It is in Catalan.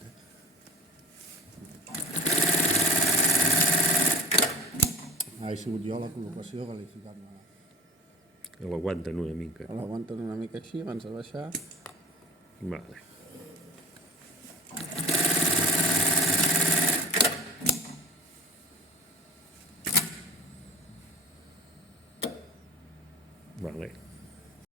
mica. Ha sigut jo la col·locació que l'he ficat mal. L'aguanten una mica. L'aguanten una mica així abans de baixar. Vale. Vale.